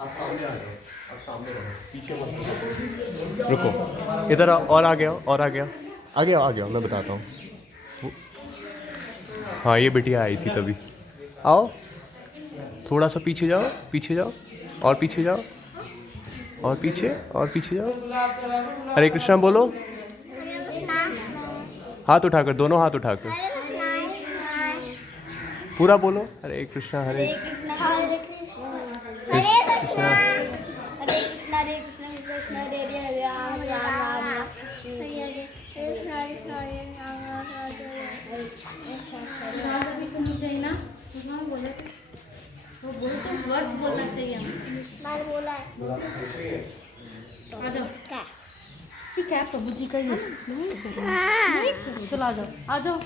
आप सामने आ जाओ, आप सामने रहो, पीछे मत रुको, इधर आओ, और आ गया, और आ गया, आ गया, आ गया, मैं बताता हूँ। हाँ, ये बिटिया आई थी तभी। आओ, थोड़ा सा पीछे जाओ, पीछे जाओ, और पीछे जाओ, और पीछे, और पीछे जाओ। हरे कृष्णा बोलो, हाथ उठाकर, दोनों हाथ उठाकर पूरा बोलो। हरे कृष्णा, हरे कृष्णा, हरे कृष्णा हरे कृष्णा कृष्ण हरे हरे राम राम राम हरे कृष्णा कृष्ण हरे राम राम चाहिए ना बोले वो बोलो तो वर्ष बोलना चाहिए हमसे। बाल बोला है आ जाओ ठीक है प्रभु जी का ये नहीं चलो आ जाओ, आ जाओ।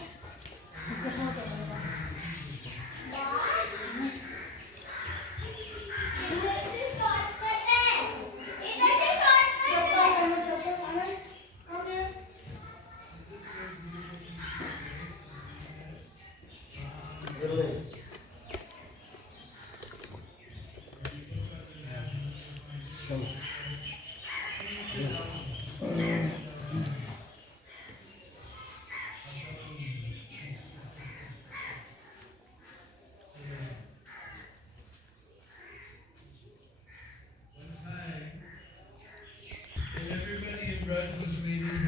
Everybody in Braj was waiting.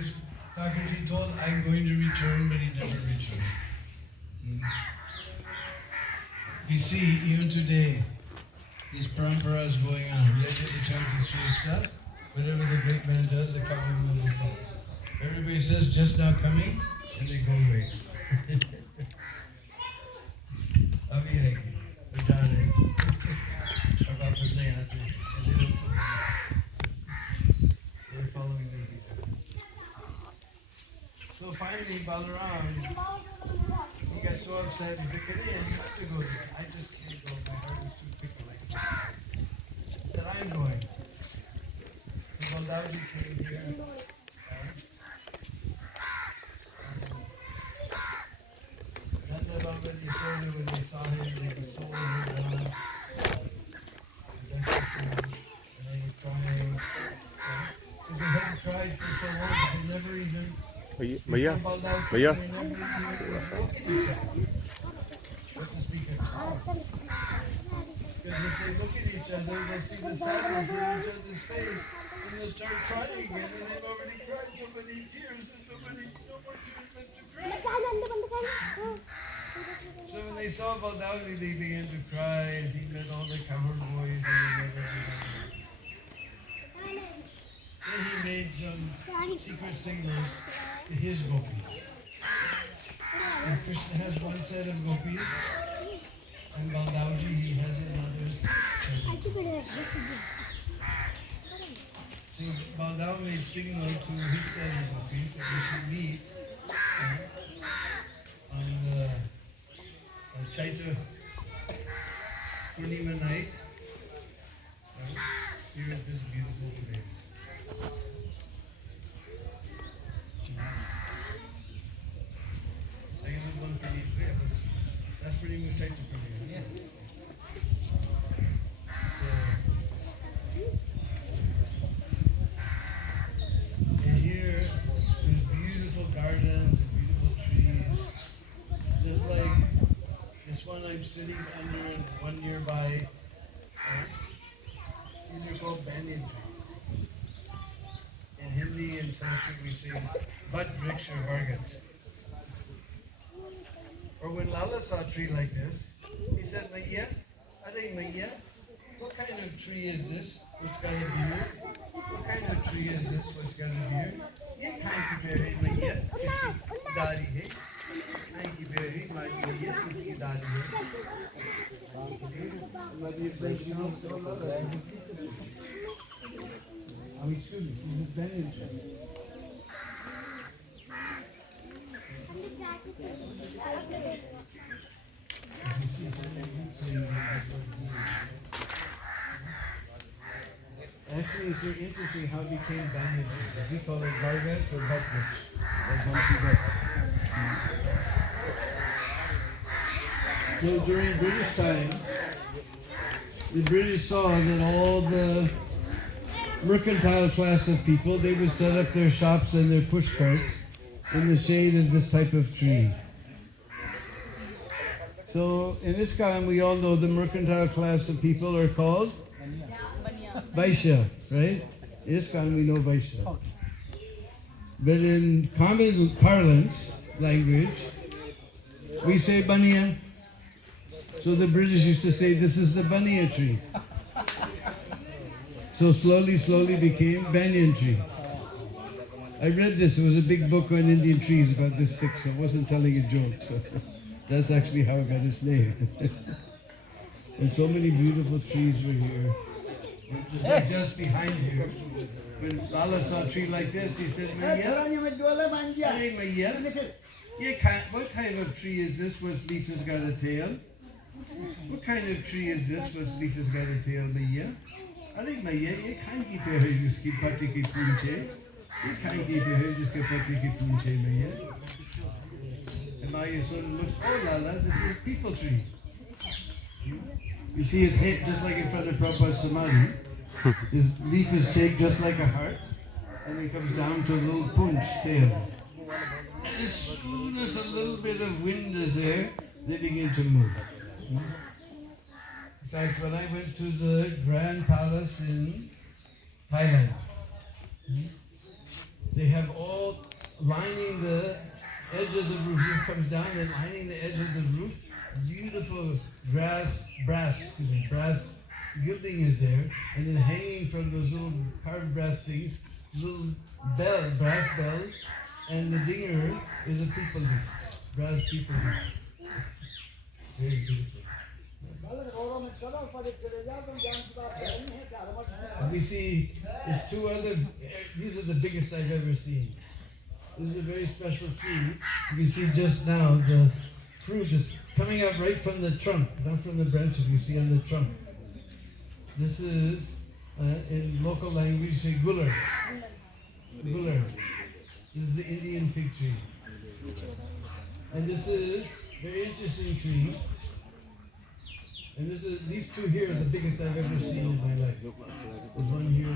Thakurji told, I'm going to return, but he never returned. You see, even today, this parampara is going on. Yatra the Chanti Shrestha, whatever the great man does, the common will follow. Everybody says, just now coming, and they go away. Abhi aayegi, bechare. Aur वापस नहीं आते. And they don't come back. They're following their leader. So finally, Balaram, he got so upset. He said, Kade, you have to go there. I just can't go. My heart is too fickle. That I'm going. So Baldavi came here. Then they already showed it when they saw him. They were so overwhelmed. And they were crying. Because they hadn't cried for so long, but they never even. भैया, भैया, Because if they look at each other, they'll see the sadness in each other's face, and they'll start crying again, and they've already cried so many tears, and no more tears left to cry. So when they saw Baldavi, they began to cry, and he met all the cowherd boys, and they never did anything. Then he made some secret signals to his gopis. And Krishna has one set of gopis, and Baldavi, he has another set of gopis. So Baldav made signal to his set of gopis that we should meet on the Chaitra Purnima night here at this beautiful place. I have one pretty, that's pretty much Chaitra Purnima. Yeah. So, and here there's beautiful gardens and beautiful trees. Just like this one I'm sitting under and one nearby. These are called banyan trees. In Hindi and Sanskrit we say Bhat Vriksha Vargat. Or when Lala saw a tree like this, he said, Maiya, Are Maiya, what kind of tree is this? What's got a beard? What kind of tree is this? What's got a beard? Ye kind ki beard hai Maiya, iski daadi hai. Kind ki beard hai Maiya, iski daadi hai. Excuse me, this is banyan tree. Actually, it's very interesting how it became banyan tree. We call it Vargat or Bhatvrich. That's one two butts. So during British times, the British saw that all the mercantile class of people, they would set up their shops and their push carts in the shade of this type of tree. So in ISKCON, we all know the mercantile class of people are called Vaishya, right? In ISKCON, we know Vaishya. But in common parlance language, we say Baniya. So the British used to say, this is the Baniya tree. So slowly became banyan tree. I read this, it was a big book on Indian trees about this thick, so I wasn't telling a joke. So that's actually how it got its name. And so many beautiful trees were here. And just behind here, when Lala saw a tree like this, he said, Maya, what type of tree is this whose leaf has got a tail? What kind of tree is this whose leaf has got a tail, Maya? Maya, you can't keep your hair just keep patti ki poonche. You can't keep your hair just keep patti ki poonche, Maya. And Maya sort of looks, oh Lala, this is people tree. You see his head just like in front of Prabhupada's Samadhi. His leaf is shaped just like a heart. And he comes down to a little punch tail. And as soon as a little bit of wind is there, they begin to move. In fact, when I went to the Grand Palace in Thailand, they have all lining the edge of the roof. Roof comes down and lining the edge of the roof. Beautiful brass gilding is there, and then hanging from those little carved brass things, little brass bells, and the dinger is a people leaf, brass people leaf. Very beautiful. And we see there's two other, these are the biggest I've ever seen. This is a very special tree. You can see just now the fruit is coming up right from the trunk, not from the branches you see on the trunk. This is, in local language, say gular. Gular. This is the Indian fig tree. And this is a very interesting tree. And these two here are the biggest I've ever seen in my life. There's one here,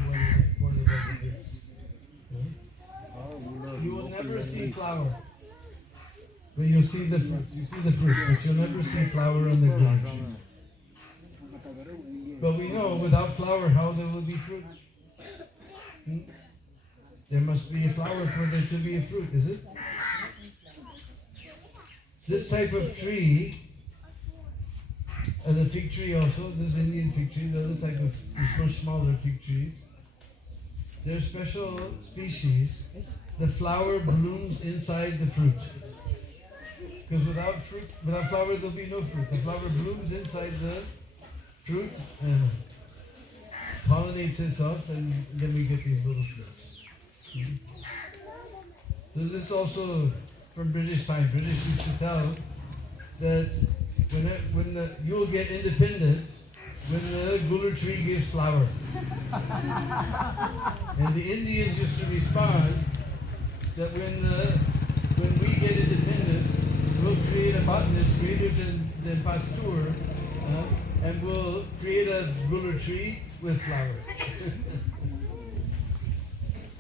one in the corner over here. You will never see flower. But you'll see the fruit. You see the fruit, but you'll never see flower on the ground. But we know without flower how there will be fruit. There must be a flower for there to be a fruit, is it? This type of tree, the fig tree also, this Indian fig tree, the other type of much smaller fig trees, they're special species. The flower blooms inside the fruit. Because without flower there'll be no fruit. The flower blooms inside the fruit, pollinates itself, and then we get these little fruits. So this is also from British time. British used to tell that when you will get independence when the gular tree gives flower. And the Indians used to respond that when we get independence, we'll create a botanist greater than Pasteur, and we'll create a gular tree with flowers.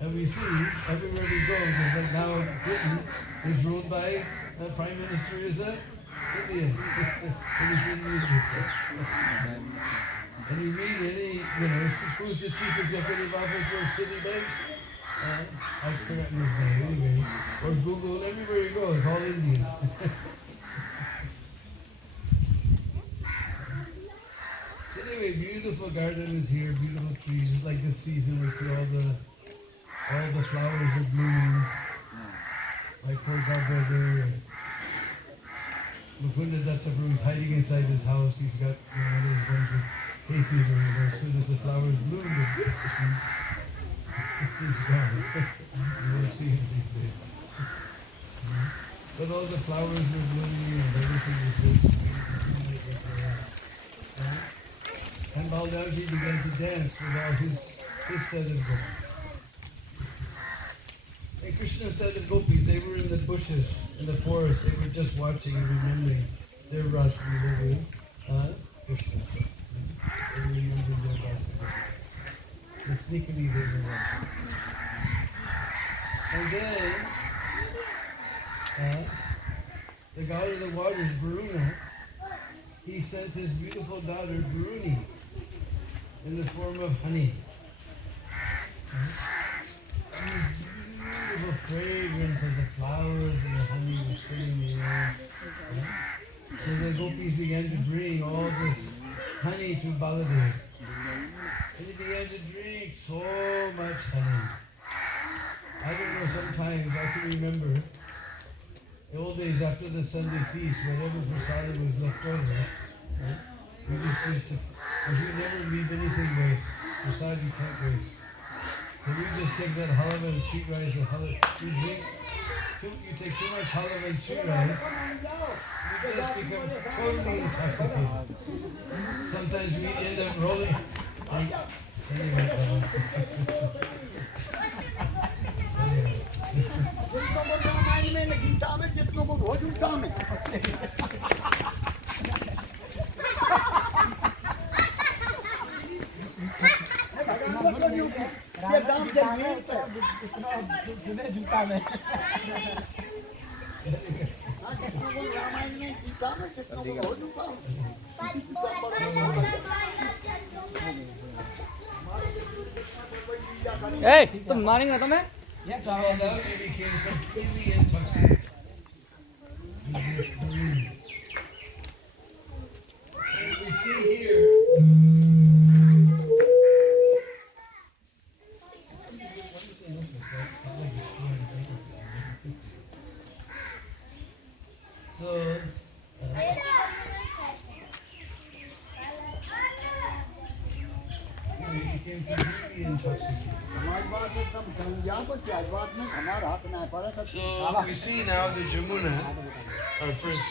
And we see everywhere we go, that now Britain is ruled by a prime minister is a Indian. It is Indian. And you read any, who's the chief executive officer of Citibank? I've forgotten his name anyway. Or Google, everywhere you go, it's all Indians. So anyway, beautiful garden is here, beautiful trees. It's like this season, we see all the flowers are blooming. Like for example, Mukunda Dattaprabhu is hiding inside his house. He's got one of those ones with hay fever. As soon as the flowers bloom, he's gone. You won't see him these days. But all the flowers are blooming and everything is good. And Baldarji began to dance with all his set of gopis. And Krishna said of gopis, they were in the bushes, in the forest, they were just watching and remembering their Ras Leela with Krishna. They were using their bicycles. So sneakily they were running. And then, the god of the waters, Varuna, he sent his beautiful daughter, Varuni, in the form of honey. And this beautiful fragrance of the flowers and the honey was filling the air. So the gopis began to bring all this honey to Baladev. And he began to drink so much honey. I don't know, sometimes I can remember the old days after the Sunday feast, whatever prasada was left over, we just used to, because you never leave anything waste. Prasad you can't waste. So we just take that halava and sweet rice and halava. You take too much halava and sweet rice, you just become totally intoxicated. Sometimes we end up rolling. Anyway. Hey, तुम मारेंगे तुम्हें? Yes, now she became completely intoxicated. With this balloon. And we see here. So, he became completely intoxicated. So we see now the Jamuna, our first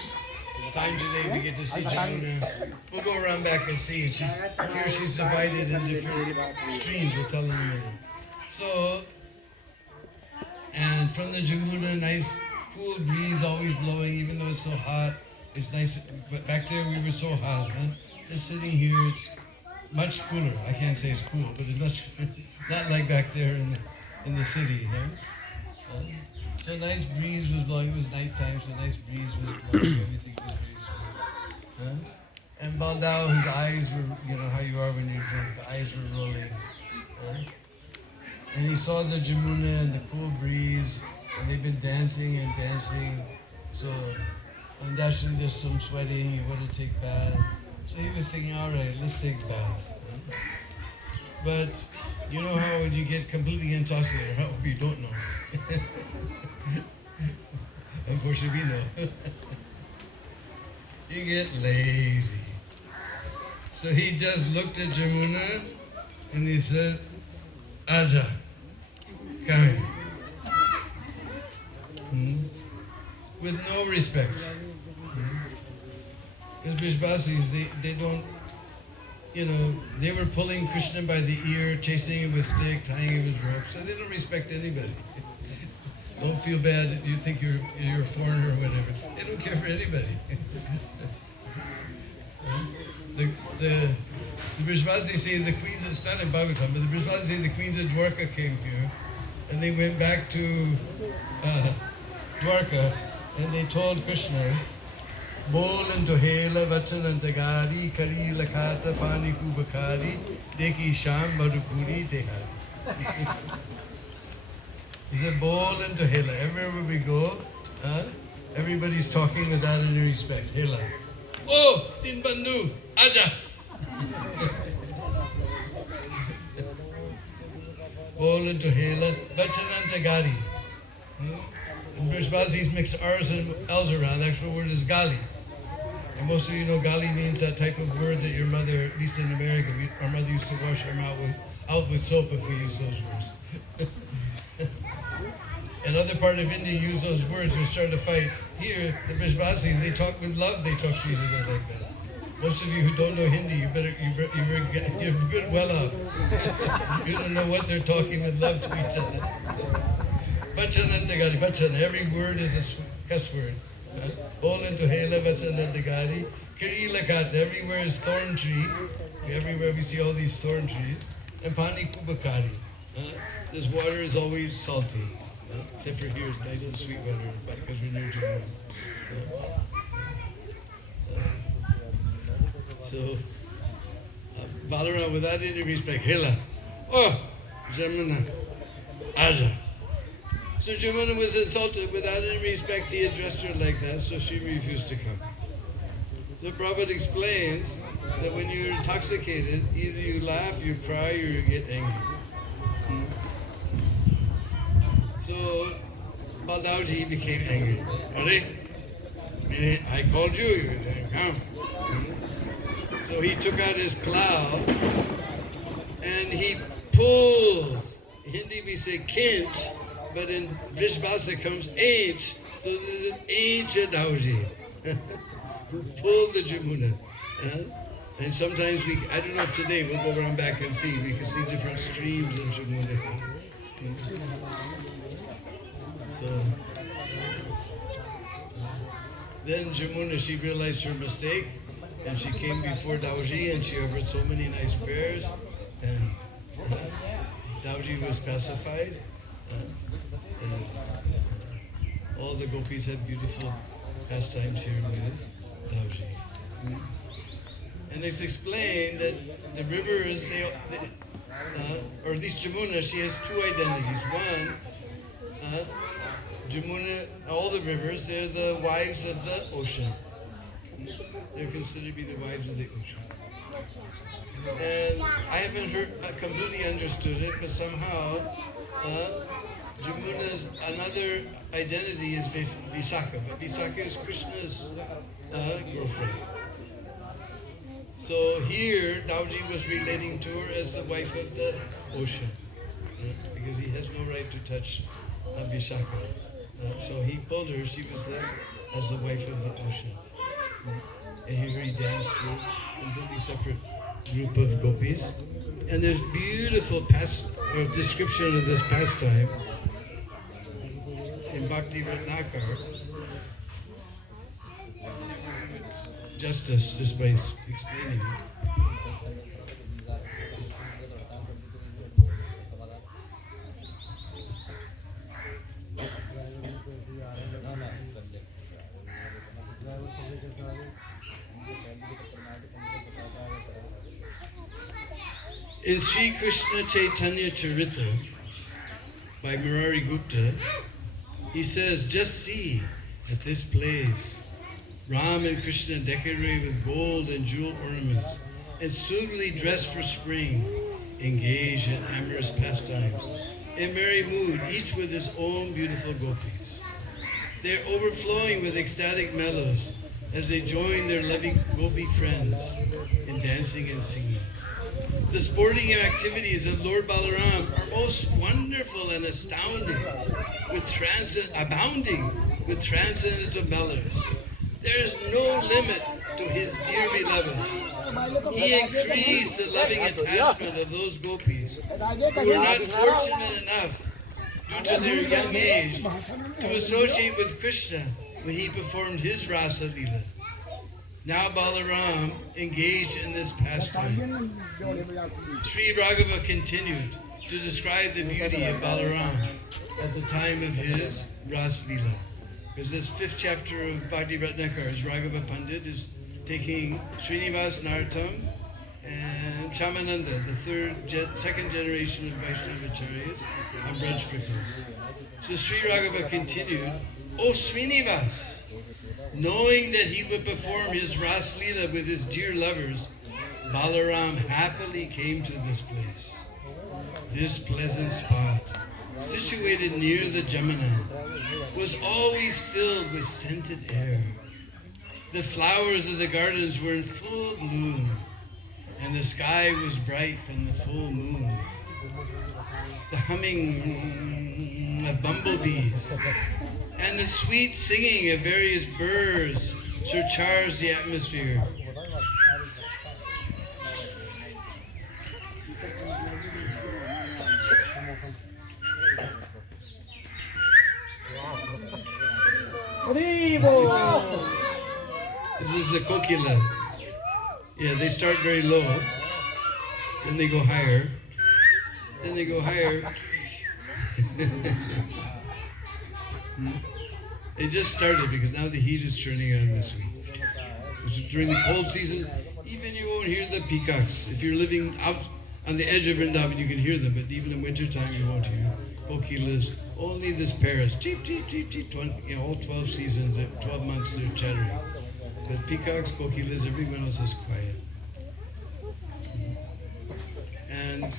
time today we get to see Jamuna. We'll go around back and see it. Here she's divided in different streams, we'll tell in a minute. So, and from the Jamuna, nice cool breeze always blowing, even though it's so hot. It's nice, but back there we were so hot, huh? Just sitting here, it's much cooler. I can't say it's cool, but it's much, not like back there in the city, huh? So nice breeze was blowing. It was nighttime, so nice breeze was blowing. Everything was very sweet. Huh? And Baldao, his eyes were, you know how you are when you're drunk, the eyes were rolling. Huh? And he saw the Jamuna and the cool breeze, and they've been dancing and dancing. So undoubtedly there's some sweating, you want to take bath. So he was thinking, all right, let's take bath. But you know how when you get completely intoxicated, I hope you don't know. Unfortunately, we know. You get lazy. So he just looked at Jamuna and he said, Aja, come here. With no respect. Because Brishbasis, they don't, you know, they were pulling Krishna by the ear, chasing him with stick, tying him with rope, so they don't respect anybody. Don't feel bad that you think you're a foreigner or whatever. They don't care for anybody. The Brishbasis say the queens, it's not in Bhagavatam, but the Brishbasis say the queens of Dwarka came here, and they went back to Dwarka, and they told Krishna, Bol into Hela, Vachan and Tagari, Kari Lakata, Pani Kubakari, Deki Sham, Madhukuri, Tehari. He said, Bol into Hela. Everywhere we go, everybody's talking without any respect. Hela. Oh, Tin Bandhu, Aja. Bol into Hela, Vachan and Tagari. And Brishbasis mix R's and L's around. The actual word is Gali. And most of you know Gali means that type of word that your mother, at least in America, our mother used to wash her mouth out with soap if we use those words. And other part of India use those words. We start to fight. Here, the Brishbasis, they talk with love. They talk to each other like that. Most of you who don't know Hindi, you're good well off. You don't know what they're talking with love to each other. Vachanantagari, Vachan, every word is a cuss word. All into Hela, Vachanantagari. Kiri Lakat, everywhere is thorn tree. Everywhere we see all these thorn trees. And Pani Kubakari. This water is always salty. Except for here, it's nice and sweet water because we're near Jamuna. So, Balaram, without any respect, Hela. Oh, Jamuna. Aja. So Jamuna was insulted. Without any respect, he addressed her like that, so she refused to come. So Prabhupada explains that when you're intoxicated, either you laugh, you cry, or you get angry. So Baldauji became angry. I called you, you didn't come. So he took out his plow and he pulled. In Hindi we say kinch, but in Vrishbhasa comes ainch. So this is ainch Dauji who pulled the Jamuna. And sometimes I don't know if today we'll go around back and see. We can see different streams of Jamuna. So then Jamuna, she realized her mistake and she came before Dauji and she offered so many nice prayers and Dauji was pacified. And all the gopis had beautiful pastimes here with Dauji. And it's explained that the rivers, or at least Jamuna, she has two identities. One, Jamuna, all the rivers, they're the wives of the ocean. They're considered to be the wives of the ocean. And I haven't completely understood it, but somehow Jamuna's another identity is Visakha, but Visakha is Krishna's girlfriend. So here, Dauji was relating to her as the wife of the ocean, because he has no right to touch Visakha. So he pulled her, she was there as the wife of the ocean. And here he danced to a completely separate group of gopis. And there's beautiful description of this pastime in Bhakti Ratnakar. Justice, just by explaining it. In Sri Krishna Chaitanya Charita by Murari Gupta, he says, just see at this place Ram and Krishna decorated with gold and jewel ornaments and suitably dressed for spring, engaged in amorous pastimes, in merry mood, each with his own beautiful gopis. They are overflowing with ecstatic mellows as they join their loving gopi friends in dancing and singing. The sporting activities of Lord Balaram are most wonderful and astounding, abounding with transcendental mellows. There is no limit to his dear beloved. He increased the loving attachment of those gopis who were not fortunate enough, due to their young age, to associate with Krishna when he performed his Rasa Leela. Now Balaram engaged in this pastime. Sri Raghava continued to describe the beauty of Balaram at the time of his Ras Leela. Because this 5th chapter of Bhakti Ratnakar, Raghava Pandit is taking Srinivas Narottam and Chamananda, the second generation of Vaishnavacharyas, on Braj Prikar. So Sri Raghava continued, O Srinivas, knowing that he would perform his Ras Leela with his dear lovers, Balaram happily came to this place. This pleasant spot, situated near the Jamuna, was always filled with scented air. The flowers of the gardens were in full bloom, and the sky was bright from the full moon. The humming of bumblebees and the sweet singing of various birds surcharged the atmosphere. This is a kokila. Yeah, they start very low, Then they go higher. Then they go higher. It just started because now the heat is turning on this week. During the cold season, even you won't hear the peacocks. If you're living out on the edge of Vrindavan, you can hear them, but even in wintertime, you won't hear kokilas. Only this parrots, cheep, cheep, cheep, cheep, all 12 seasons, 12 months, they're chattering. But peacocks, kokilas, everyone else is quiet. And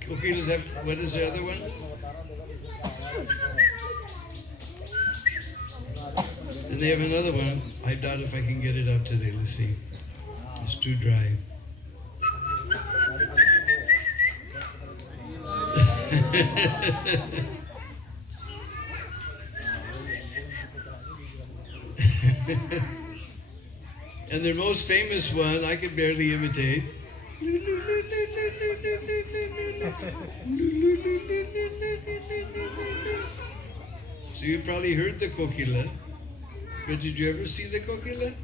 kokilas have, what is the other one? And they have another one. I doubt if I can get it up today. Let's see. It's too dry. And their most famous one, I could barely imitate. So you probably heard the kokila, but did you ever see the kokila?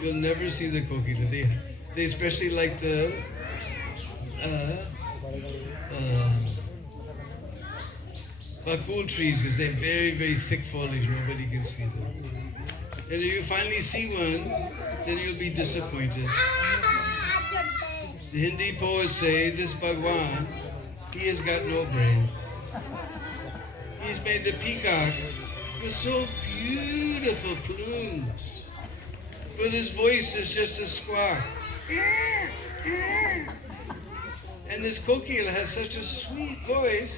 You'll never see the kokila. They especially like the bakul trees because they're very, very thick foliage. Nobody can see them. And if you finally see one, then you'll be disappointed. The Hindi poets say, this Bhagwan, he has got no brain. He's made the peacock with so beautiful plumes. But his voice is just a squawk. And this kokil has such a sweet voice.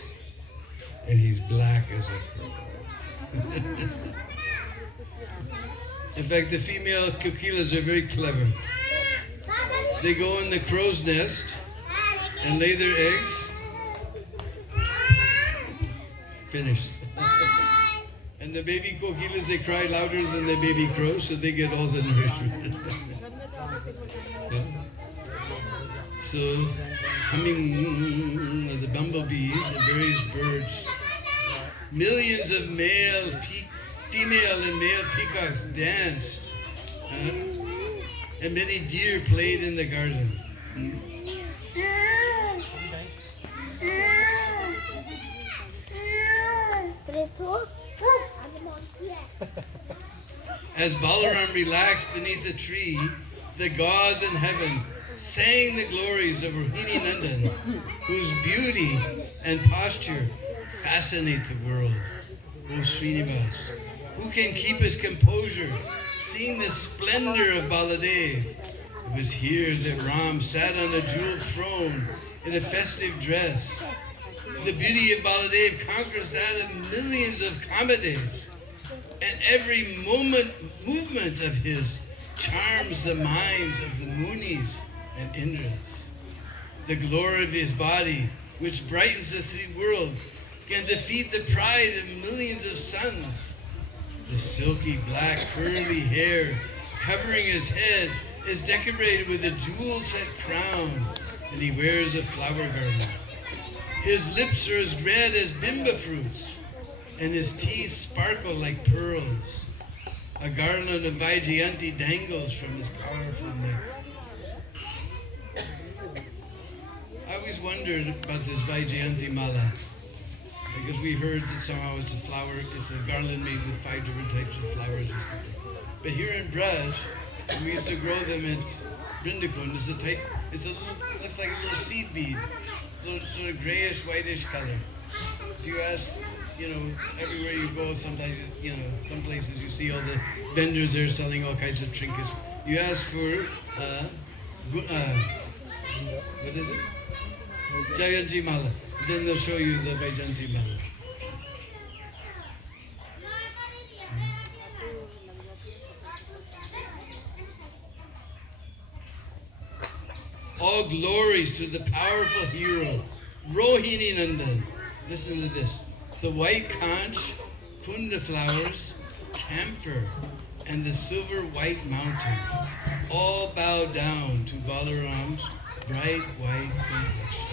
And he's black as a crow. In fact, the female kokilas are very clever. They go in the crow's nest and lay their eggs. Finished. And the baby kokilas, they cry louder than the baby crows, so they get all the nourishment. Yeah. So, humming the bumblebees and various birds. Millions of female and male peacocks danced. And many deer played in the garden. As Balaram relaxed beneath a tree, the gods in heaven sang the glories of Rohini Nandan, whose beauty and posture fascinate the world. O Srinivas, who can keep his composure, seeing the splendor of Baladev? It was here that Ram sat on a jeweled throne in a festive dress. The beauty of Baladev conquers that of millions of Kamadevs, and every movement of his charms the minds of the Munis and Indras. The glory of his body, which brightens the three worlds, can defeat the pride of millions of suns. The silky black curly hair covering his head is decorated with a jewel-set crown, and he wears a flower garland. His lips are as red as bimba fruits, and his teeth sparkle like pearls. A garland of Vaijayanti dangles from his powerful neck. I always wondered about this Vaijayanti mala, because we heard that somehow it's a flower, it's a garland made with 5 different types of flowers. But here in Braj, we used to grow them at Brindakund. It's a type, it's a little, it looks like a little seed bead, a little sort of grayish, whitish color. If you ask, everywhere you go, sometimes, some places you see all the vendors there selling all kinds of trinkets. You ask for, what is it? Jayanti Mala. Then they'll show you the Vaijayanti Mala. All glories to the powerful hero, Rohini Nandan. Listen to this. The white conch, kunda flowers, camphor, and the silver white mountain all bow down to Balaram's bright white complexion.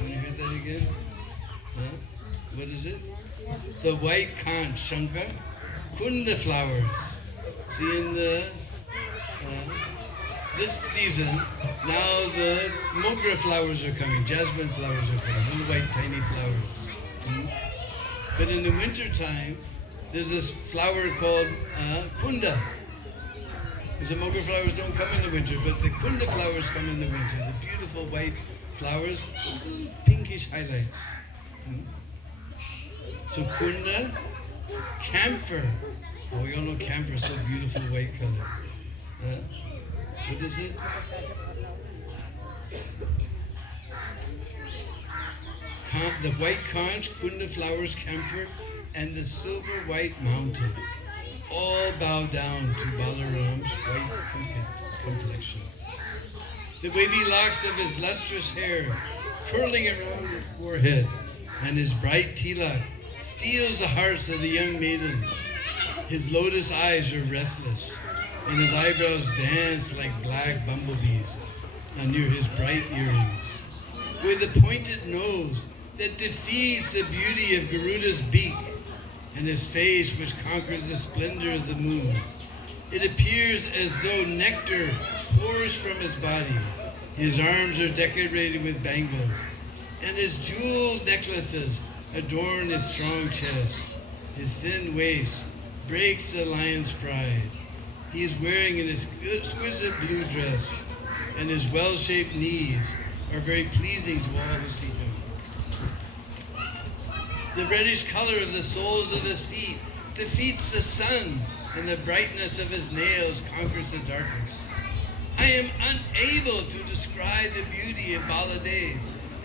Want to hear that again? Huh? What is it? The white conch, Shankar, kunda flowers. See in the this season, now the mogra flowers are coming, jasmine flowers are coming, little white tiny flowers. But in the winter time, there's this flower called kunda. The mogra flowers don't come in the winter, but the kunda flowers come in the winter. The beautiful white flowers, pinkish highlights. So kunda, camphor. Oh, we all know camphor, so beautiful white color. What is it? The white conch, kunda flowers, camphor, and the silver white mountain all bow down to Balaram's white complexion. The wavy locks of his lustrous hair curling around his forehead, and his bright tilak steals the hearts of the young maidens. His lotus eyes are restless, and his eyebrows dance like black bumblebees near his bright earrings. With a pointed nose that defies the beauty of Garuda's beak, and his face which conquers the splendor of the moon, it appears as though nectar pours from his body. His arms are decorated with bangles, and his jeweled necklaces adorn his strong chest. His thin waist breaks the lion's pride. He is wearing an exquisite blue dress, and his well-shaped knees are very pleasing to all who see him. The reddish color of the soles of his feet defeats the sun, and the brightness of his nails conquers the darkness. I am unable to describe the beauty of Baladev,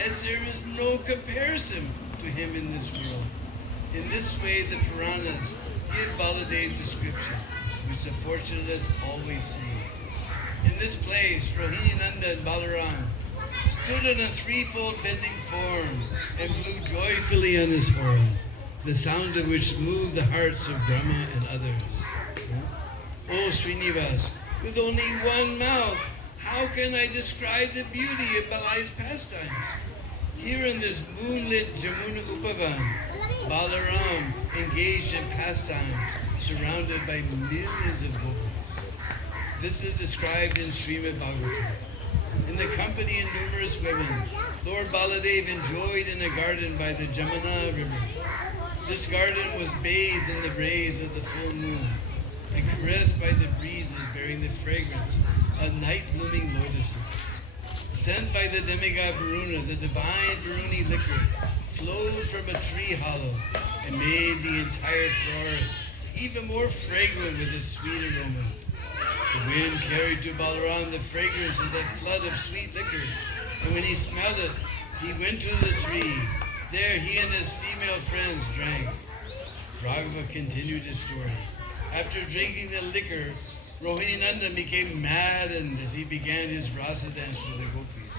as there is no comparison to him in this world. In this way, the Puranas give Baladev's description, which the fortunate always see. In this place, Rohini Nanda and Balaram stood in a threefold bending form and blew joyfully on his horn, the sound of which moved the hearts of Brahma and others. Oh Srinivas, with only one mouth, how can I describe the beauty of Balai's pastimes? Here in this moonlit Jamuna Upavan, Balaram engaged in pastimes surrounded by millions of gopis. This is described in Srimad Bhagavatam. In the company of numerous women, Lord Baladev enjoyed in a garden by the Jamuna river. This garden was bathed in the rays of the full moon and caressed by the breezes bearing the fragrance of night-blooming lotuses. Sent by the demigod Varuna, the divine Varuni liquor flowed from a tree hollow and made the entire forest even more fragrant with its sweet aroma. The wind carried to Balaram the fragrance of that flood of sweet liquor, and when he smelled it, he went to the tree. There he and his female friends drank. Raghava continued his story. After drinking the liquor, Rohini Nanda became maddened as he began his rasa dance with the gopis.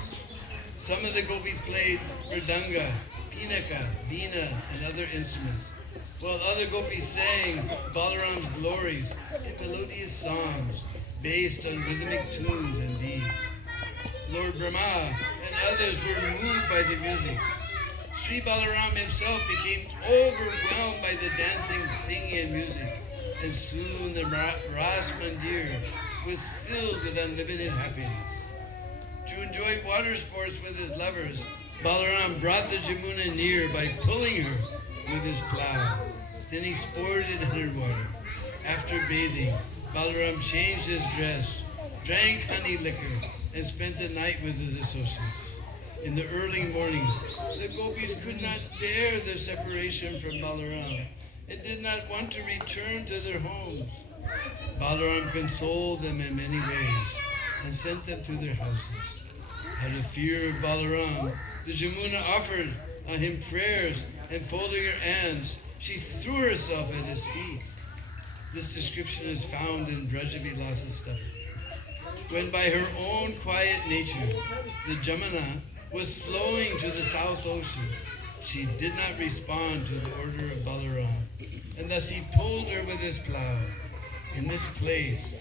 Some of the gopis played mridanga, pinaka, veena, and other instruments, while other gopis sang Balaram's glories in melodious songs based on rhythmic tunes and beads. Lord Brahma and others were moved by the music. Sri Balaram himself became overwhelmed by the dancing, singing, and music, and soon the Ras Mandir was filled with unlimited happiness. To enjoy water sports with his lovers, Balaram brought the Jamuna near by pulling her with his plow. Then he sported in her water. After bathing, Balaram changed his dress, drank honey liquor, and spent the night with his associates. In the early morning, the gopis could not bear their separation from Balaram and did not want to return to their homes. Balaram consoled them in many ways and sent them to their houses. Out of fear of Balaram, the Jamuna offered on him prayers, and folding her hands, she threw herself at his feet. This description is found in Brajavilasa's study. When by her own quiet nature, the Jamuna was flowing to the South Ocean, she did not respond to the order of Balaram, and thus he pulled her with his plow. In this place,